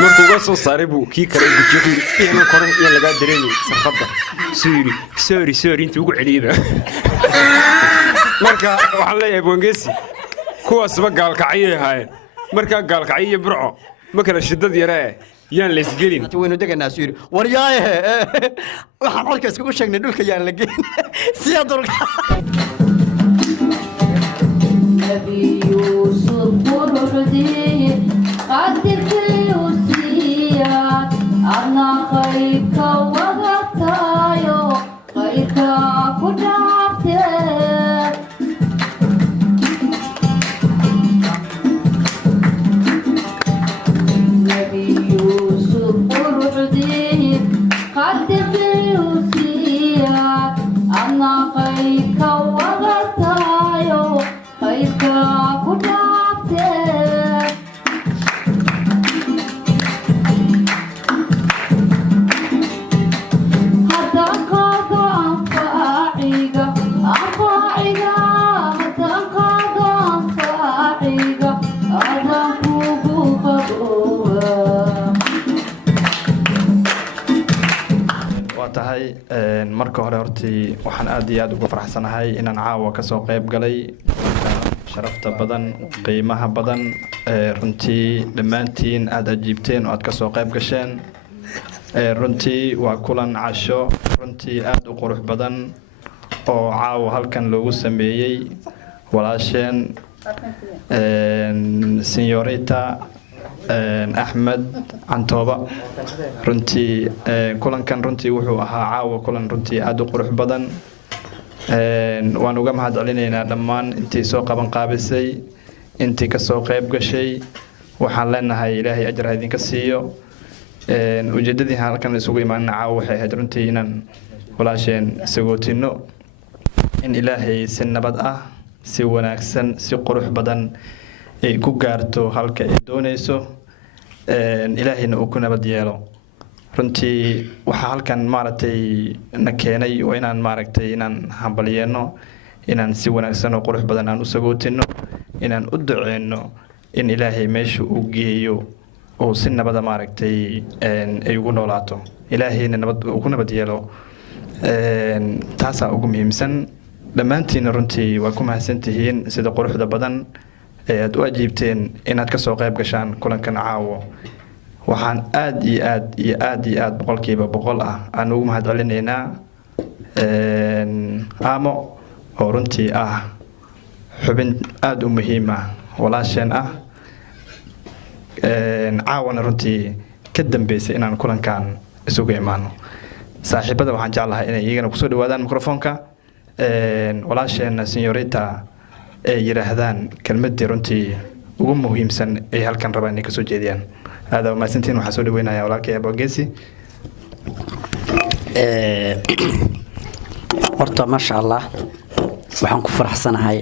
markuu uga soo saaray buu kii kale gujiyay inuu koran iyo laga dareemay sarqada sorry intuu ugu celiyay marka waxaan leeyahay Bongesi kuwaasba gaalkacay ahaayeen marka gaalkacay iyo burco ma kala shidad yaree yaan la isgelin waynu deganaa soo yiri war yaaye waxaan halka isku sheegnay dhulka yaan la gelin si adurka نبي يوسف برده قدر كل وصيات أنا خيرك وغطايو خيرك كنعفتك نبي يوسف برده قدر كل وصيات أنا خيرك وغطايو خيرك كنعفتك حتى قاد أنفاعك حتى قاد أنفاعك أذهب خطوة tahay marka hore hortii waxaan aad iyo aad ugu faraxsanahay inaan caawa ka soo qayb galay sharafta badan qiimaha badan runtii dhammaantiin aad ajiibteen oo aad ka soo qayb gasheen runtii waa kulan casho runtii aad u qurux badan oo caawa halkan loogu sameeyey walaasheen Señorita Ahmed Antooba runtii kulankan runtii wuxuu ahaa caawa kulan runtii aad u qurux badan waan uga mahadcelinaynaa dhammaan intii soo qaban qaabisay intii ka soo qayb gashay waxaan leenahay ilaahay ajr idinka siiyo ujeedadii halkan isugu imaanna caawa waxay ahayd runtii inaan walaasheen sagootino in ilaahay si nabad ah si wanaagsan si qurux badan ay ku gaarto halka ay doonayso ilaahayna uu ku nabad yeelo runtii waxa halkan maaragtay na keenay oo inaan maaragtay inaan hambalyeeno inaan si wanaagsan oo qurux badan aan u sagootino inaan u duceeno in ilaahay meesha uu geeyo oo si nabada maaragtay ay ugu noolaato ilaahayna nabad uu ku nabad yeelo taasaa ugu muhiimsan dhammaantiina runtii waa ku mahadsantihiin sida quruxda badan aad u ajiibteen inaad ka soo qayb gashaan kulankan caawo waxaan aad iyo aad boqolkiiba boqol ah aan ugu mahadcelinaynaa aamo oo runtii ah xubin aad u muhiim ah walaasheen ah caawana runtii ka dambeysay inaan kulankan isugu imaano saaxiibada waxaan jeclahay inay iyagana kusoo dhawaadaan mikrofoonka walaasheen Señorita ay yiraahdaan kelmadii runtii ugu muhiimsan ee halkan rabaan inay ka soo jeediyaan هذا ما سنتين وحسولي وين يا ولاك يا بوجيسي horta ma sha Allah waxaan ku faraxsanahay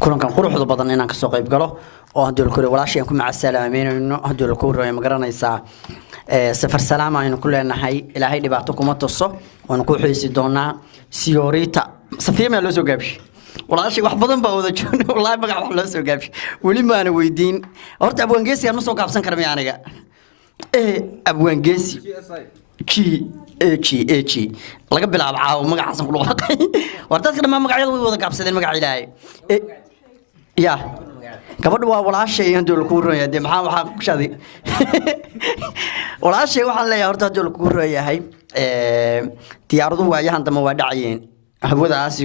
kulankan quruxda badan inaan ka soo qayb galo oo hadii la koriyo walaasheen ku macasalaameenayno hadii la koriyo ma garanaysaa safar salaam aynu ku leenahay ilaahay dhibaato kuma tuso waan ku xiisi doonaa Señorita Safiya ma loo soo gaabshay walaashii wax badan baa wada joogay wallahi magac wax loo soo gaabshay wali ma ana weydiin horta abwaangeesi ma soo gaabsan karaa aniga abwaangeesi G laga bilaabo caaw magacaas ku dhawaaqay war dadka dhammaan magacyada way wada gaabsadeen magac ilaahay ya gabadhu waa walaashay aan dool ku rooyay maxaa waxa ku shaday walaashay waxaan leeyahay horta dool ku rooyahay diyaaradu waayahan dama waa dhacayeen hawadaasi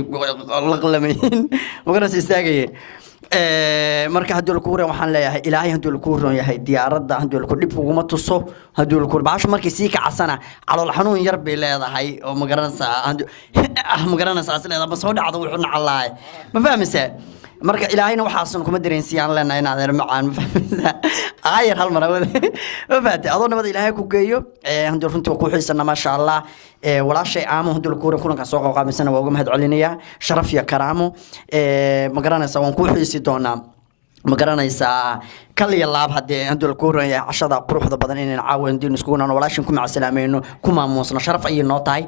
la qalamayn magaras istaagayeen marka hadii ku horeeyay waxaan leeyahay ilaahay hadii ku horeeyay diyaaradda hadii ku dib ugu ma tuso hadii ku baasho markii si ka casana calool xanuun yar bay leedahay oo magaranaysa asleeda ma soo dhacdo wuxuu nacalaay ma fahmaysaa marka ilaahayna waxaasan kuma dareensiiyaan leenahay inaad heer macaan ma fahmaysaa ayar hal mar wada ma faatay adoo nabad ilaahay ku geeyo hadii runtii ku xiisana ma sha Allah walaashay aamo hadii ku horeeyay kulanka soo qaaqaamisana waa uga mahad celinayaa sharaf iyo karaamo magaranaysa waan ku xiisi doonaa magaranaysaa kaliya laab hadii hadii ku horeeyay cashada quruxda badan inaan caawin diin isku naan walaashin ku macsalaameeno ku maamuusna sharaf ay noo tahay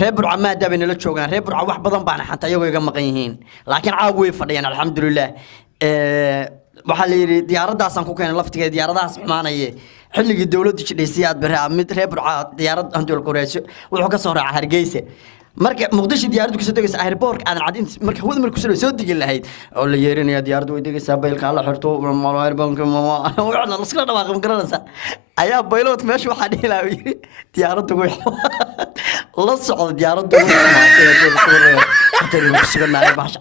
reer burca maadaama ay nala joogaan reer burca wax badan baan xanta iyagu iga maqan yihiin laakiin caaw way fadhiyaan alxamdulillah waxaa la yidhi diyaaraddaasaan ku keenay laftigeeda diyaaradahaas xumaanaye xilligii dowladdu jidhaysay aad bere mid reer burca diyaarad handool koreesyo wuxuu ka soo raacay hargeysa marka muqdisho diyaaraddu kasoo degaysa airboork aadan cadin marka hawada markuu soo degi lahayd oo la yeerinaya diyaaraddu way degaysaa baylka la xirto airboork la iskala dhawaaqay ma garanaysaa ayaa baylood meesha waxaa dhihi lahaa yidhi diyaaraddu way la socda diyaaraddu way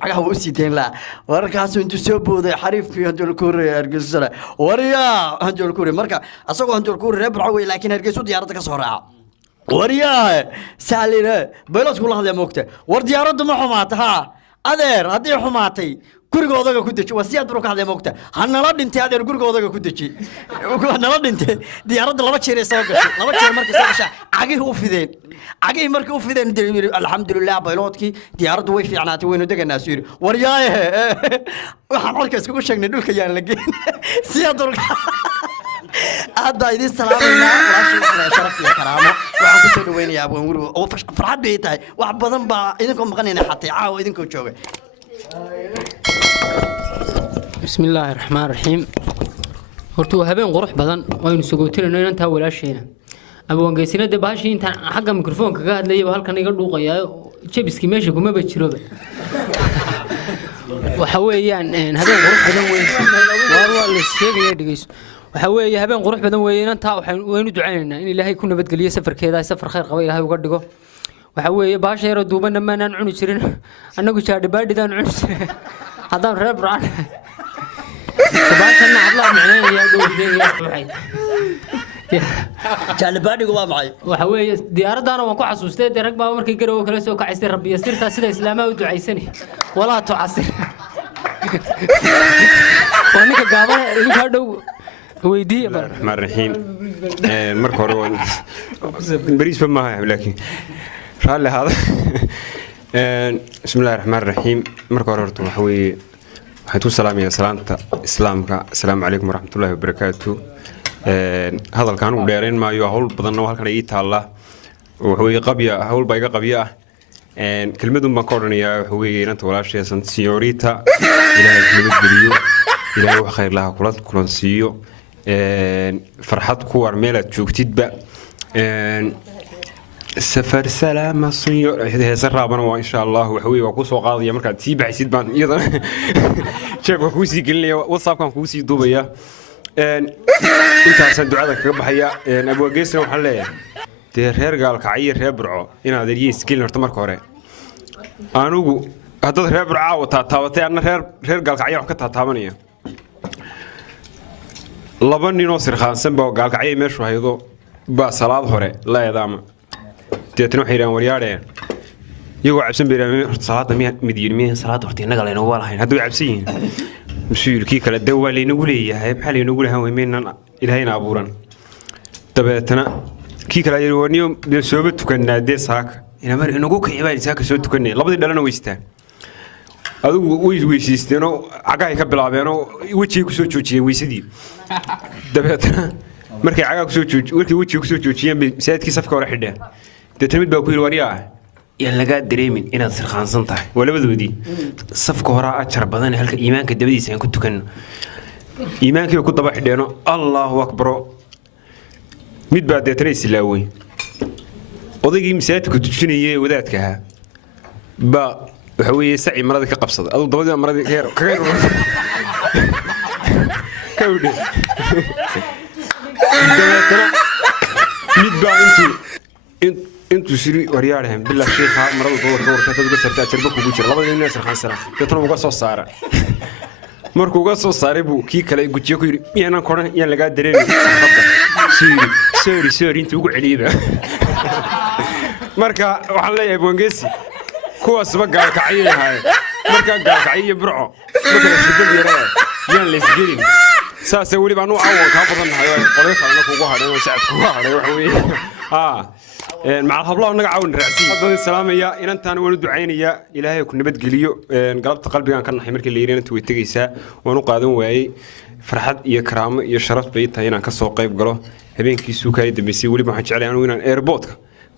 cagaha waa u sii dayn lahaa wararkaasuu intuu soo booday xariifkii hanjool kuurey hargeysana waryaa hanjool kuurey marka asagoo hanjool kuurey reer burco wey laakiin hargeysu diyaaradda ka soo raaca waryaa saalina bayloodku la hadlaya moogta war diyaaraddu ma xumaata haa adeer haddii xumaatay guriga odaga ku deji waa siyaad baro ka hadlaya moogta ha nala dhintay adeer guriga odaga ku deji nala dhintay diyaaradda 2 jeer ay soo gashay 2 jeer markay soo gashay cagihii u fideen cagihii markii u fideen alxamdulilah bayloodkii diyaaraddu way fiicnaatay waynu deganaa soo yiri waryaaye waxaan halka iskugu sheegnay dhulka yaan la geyn siyaad baro هذا يدي السلام عليكم شرف يا كرامه waxaan ku soo dhaweynayaa abaan guriga oo farxad bay tahay wax badan baa idinko maqanayna xatay caawa idinko jooga bismillaahir rahmaanir rahiim hortu habeen qurux badan waynu sugootinayno inta walaasheena abaan geesinada baashi inta xagga mikrofoonka ka hadlayay halkan iga dhuuqayaa jebiski meesha kuma bajiroba waxa weeyaan habeen qurux badan waa la sheegay dhigayso waxa weeye habeen qurux badan weeyeen inta waxaynu ducaynaynaa in Ilaahay ku nabad galiyo safarkeeda safar khayr qaba Ilaahay uga dhigo waxa weeye baasha yar duubana ma aan cuni jirin anagu jaadhi baadhidaan cuni jirin hadaan reer burcaan baashana hadla macnaheedu dhowrdeeyay jaadhi baadhigu waa maxay waxa weeye diyaaradana waan ku xasuustay rag baa markay garow kala soo kacaysay rabbiya sirta sida islaamaha u ducaysani walaa tucasir wanika gaabana idinka dhow ويدي الرحمن الرحيم مركور بريس ما لكن رالي هذا بسم الله الرحمن الرحيم مركور هرتو وحوي حيتو سلام يا سلامتا اسلامك السلام عليكم ورحمه الله وبركاته هذا كانوا ديرين ما يو هول بدن halkan ay taala وحوي قبيا هول بايغا قبيا كلمه ما كورنيا وحوي انت walaashaysan سيوريتا ilaahay nabad geliyo ilaahay wax khayr laha kulan siiyo فرحت كوار ميلاد جوجتيد با سفر سلام صيو هذا سرابنا وان شاء الله وحوي وكوسو قاضيه marka tii baxsid baan iyada sheeko ku sii gelinaya WhatsApp kan ku sii duubaya intaas ducada kaga baxaya Abu Geesna waxa leeyahay de reer gaalka ay reer burco inaad ariis gelin horta marka hore anugu hadda reer burco wata taabatay ana reer gaalka ay wax ka taabanaya laba nin oo sirxaansan baa gaalkacay meeshu haydo ba salaad hore la eedaama deetana waxay yiraahdeen waryaadeen iyagu cabsan beeramay salaada midiin salaada horta inaga leena walahayn haduu cabsan yihiin masuulkii kala dawaleena ugu leeyahay maxaa leena ugu lahaan weymeenan ilaahayna abuuran dabeetana kii kala yiri waniyo sooba tukanaadee saaka ina mar inagu kicibay saaka soo tukanay labadii dhalana weystaan adigu weysiisteeno cagahay ka bilaabeenoo wejiga ku soo joojiyay weysadii dabeetana markay cagaha ku soo joojiyay markay wejiga ku soo joojiyeen masaajidkii safka hore xidheen deetana mid baa ku yiri wariyaa yaan laga dareemin inaad sirxaansan tahay walabadoodii safka hore ajar badan halka iimaanka dabadiisa aan ku tukanno iimaankii ku daba xidheeno Allahu akbar mid baa deetana islaaway odaygii masaajidka tujinayay wadaadka ba waxa weeye saci marada ka qabsada adoo dabadii marada kaga kawde mid baa intuu siri waryaareen bilaa sheekha marada doorka dadka sartaa jarba kugu jira labada nin sarxan sara dadna uga soo saara markuu uga soo saaray buu kii kale gujiyo ku yiri miyana koran yaan laga dareemin sorry intuu ugu celiyay marka waxaan leeyahay Bongeesi kuwaas ba gaalkacay yahay marka gaalkacay burco marka shidad yaraa yaan la isgelin saasay wali baan u caawan ka badanahay qolay kale kugu hadhay oo sacad kugu hadhay waxa weeye مع الحبلة ونقع ونرعسي هذا السلام يا إن أنت أنا ودعينا يا إلهي كنا بتقليو قلبت قلبي كان حمرك اللي يرين تويتي جيسا ونقعدون وعي فرحت يا كرام يا شرف بيت هنا كسوق قيب قلو هبين كيسو كايد بيسي ولي ما حد عليه أنا وين إيربوت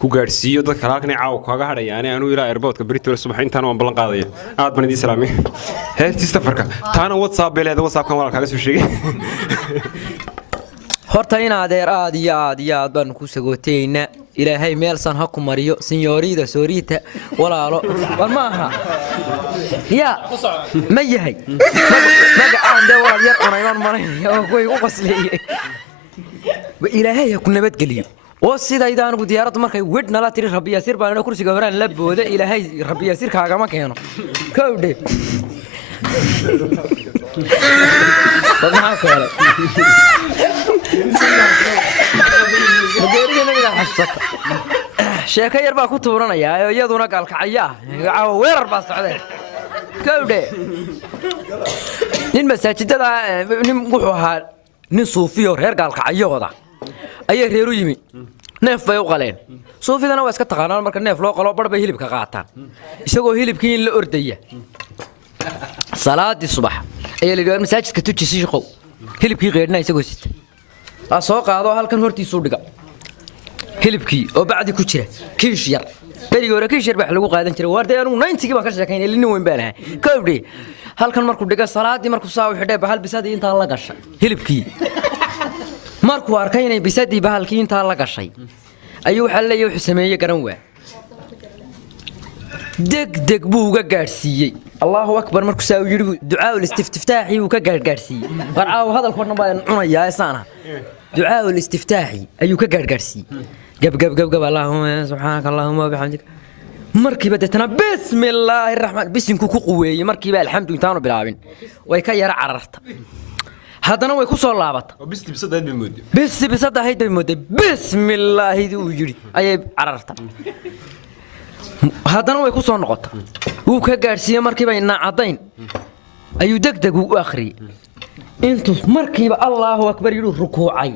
ku gaarsiiyo dadka halkan ay caaw kaga hadhayaan anuu ilaa airportka Britoria subax intaan waan ballan qaadaya aad baan idin salaamay heertii safarka taana WhatsApp bay leedahay WhatsApp kan walaal kaga soo sheegay horta in adeer aad iyo aad baan ku sagooteynaa ilaahay meelsan ha ku mariyo senyorida soorita walaalo war ma aha ya ma yahay magacaan de walaal yar cunayaan maray oo kuy u qasleeyay ilaahay ha ku nabadgeliyo oo sidayda anigu diyaaraddu markay wedna la tiri rabbi yasir baan kursiga horaan la booda ilaahay rabbi yasir kaaga ma keeno kowdhe maxaa kale sheeko yar baa ku tuuranaya iyaduna gaalkacaya caawa weerar baa socdeen kowdhe nin masaajidada nin wuxuu ahaa nin suufiyo reer gaalkacayooda ayay reer u yimi neef bay u qaleen suufidana waa iska taqaanaan marka neef loo qalo bar bay hilibka qaataan isagoo hilibkii in la ordaya salaadii subax ayaa la yidhi masaajidka tujisi shaqow hilibkii qeedhnaa isagoo sita aa soo qaado halkan hortiisuu dhiga hilibkii oo bacdi ku jira kiish yar berigii hore kiish yar baa lagu qaadan jiray waarday anigu 90gii baan ka sheekaynay nin weyn baan ahay kowdhi halkan markuu dhiga salaadii markuu saa u xidhay bahal bisadii intaa la gashay hilibkii markuu arkay inay bisadii bahalkii intaa la gashay ayuu waxa leeyahay wuxuu sameeyay garan waa deg buu uga gaarsiiyay Allahu akbar markuu saa u yiri ducaa istiftaaxi uu ka gaarsiiyay qaraaw hadalkoodna baan cunayaa isaana ducaa istiftaaxi ayuu ka gaarsiiyay gab Allahumma subhanaka Allahumma wa bihamdika markiiba dadana bismillaahir rahmaan bisinku ku quweeyay markiiba alxamdu intaanu bilaabin way ka yara cararta haddana way ku soo laabatay bisadahayd bay mooday bismillaahid uu yiri ayay cararta haddana way ku soo noqotay wuu ka gaarsiiyay markiiba inaa cadayn ayuu degdeg u akhriyay intuu markiiba Allahu akbar yiri rukuucay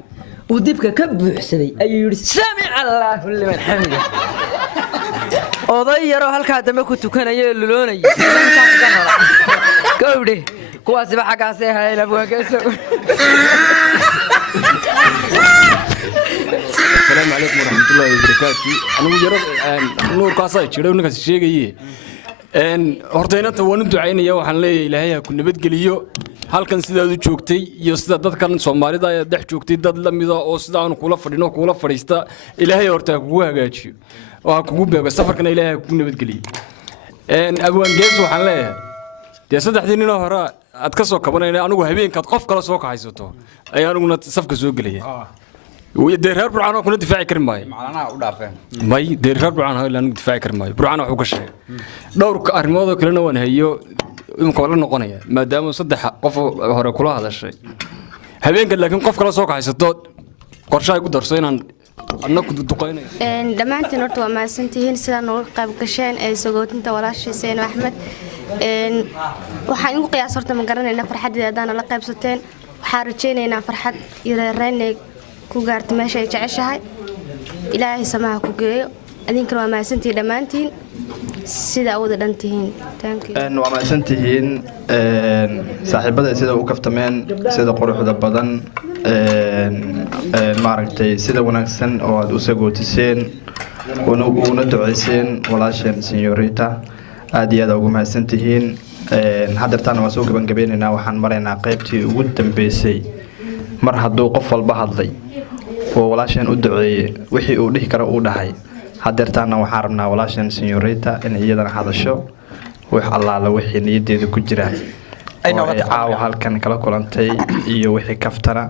uu dibka ka buuxsaday ayuu yiri sami Allahu liman hamida oday yaro halka dambe ku tukanayay luloonayay gowdhe kuwaasi ba xagaasay hayla buugaso السلام عليكم ورحمة الله وبركاته. أنا مجرد نور قاصد شريو نكاس شيء hortayna waan u ducaynaya waxaan leeyahay ilaahay ha ku nabad geliyo halkan sidaad u joogtay iyo sida dadkan Soomaalida ay dhex joogtay dad la mid ah oo sidaan kula fadhino kula fadhiista ilaahay horta kugu hagaajiyo oo kugu beego safarkana ilaahay ha ku nabad geliyo abwaan gees waxaan leeyahay de saddexdii nin hore aad ka soo kabanayna anigu habeenkaad qof kala soo kaxaysato ayaan aniguna safka soo galaya deerar burcaan oo kuna difaaci karin maayo macnaha u dhaafeen may deerar burcaan oo laan difaaci karin maayo burcaan wuxuu ka sheegay dhowr arrimood oo kale waan hayo in koola noqonaya maadaama saddex qof hore kula hadashay habeenka laakiin qof kala soo kaxaysato qorshe ay ku darso inaan annagu duqeynay dhamaantiin horta waa maasantihiin sida nooga qayb gasheen ee sagootinta walaashiiseen Axmed waxaan ugu qiyaas horta ma garanaynaa farxadeeda la qaybsateen waxaan rajaynaynaa farxad iyo reereynay ku gaartay meesha ay jeceshahay ilaahay samaha ku geeyo adinkana waa maasantii dhamaantiin sida wada dhantihiin thank you waa maasantihiin saaxiibada sida u kaftameen sida quruxda badan maaragtay sida wanaagsan oo aad u sagootiseen una duceyseen walaasheen senyorita aad iyo aad ugu maasantihiin haddeertaana waa soo gabagabaynaynaa waxaan maraynaa qaybtii ugu dambeysay mar hadduu qof walba hadlay oo walaasheen u duceeyay wixii uu dhihi karo uu dhahay haddeertaana waxaan rabnaa walaasheen senyorita in iyadana hadasho wax allaala wixii niyadeeda ku jira ay caawa halkan kala kulantay iyo wixii kaftana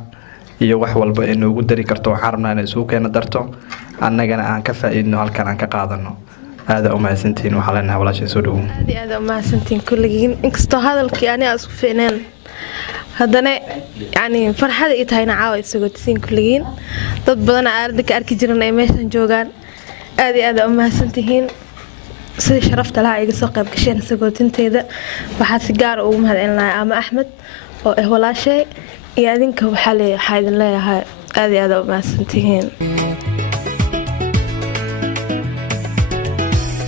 iyo wax walba ee noogu dari karto waxaan rabnaa inay isugu keena darto annagana aan ka faa'iidno halkan aan ka qaadano aad u mahadsantiin waxaa leenahay walaasheen soo dhawow aad u mahadsantiin kulligiin inkastoo hadalkii aniga isku fiicneen haddana yani farxada ay tahayna caawa isagootisin kulligiin dad badan aaladda ka arki jiran ay meeshan joogaan aad iyo aad u mahadsantihiin sidii sharafta lahaa iga soo qayb gasheen isagootinteeda waxaa si gaar ugu mahadcelinayaa ama Axmed oo walaashay iyo adinka waxaa idin leeyahay aad iyo aad u mahadsantihiin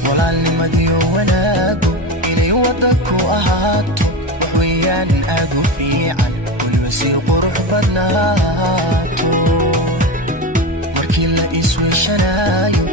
walaalnimadii wanaagu inay waddanku ahaato waxweeyaan aad u fiican weliba si qurux badnaato markii la isweyshanaayo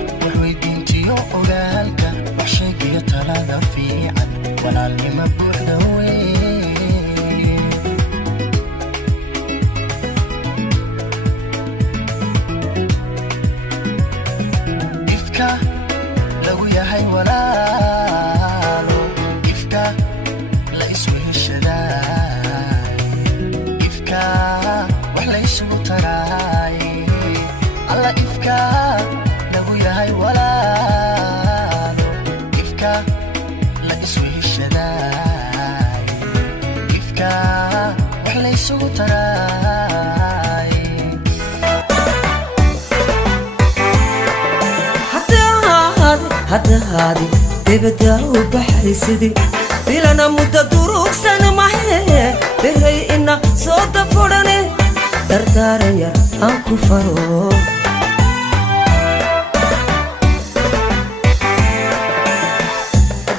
isugu taraay alla ifka lagu yahay walaalo ifka la isweheshadaay ifka wax la isugu taraay haddahaadi debadda u baxay sidii bilana mudda durugsan mahe beray ina soo dafodhane dardaaran yar aan ku faro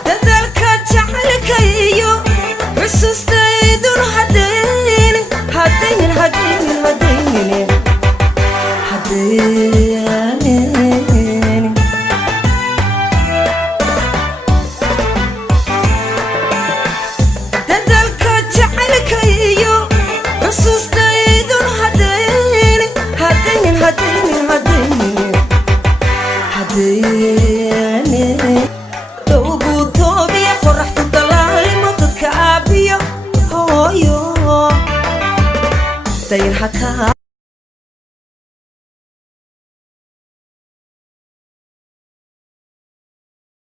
dadalka jacaylka iyo xusuustaydun hadaynin dowgu toobiya qoraxdu dalaalimo dadka aabiyo hooyo dayin xakaa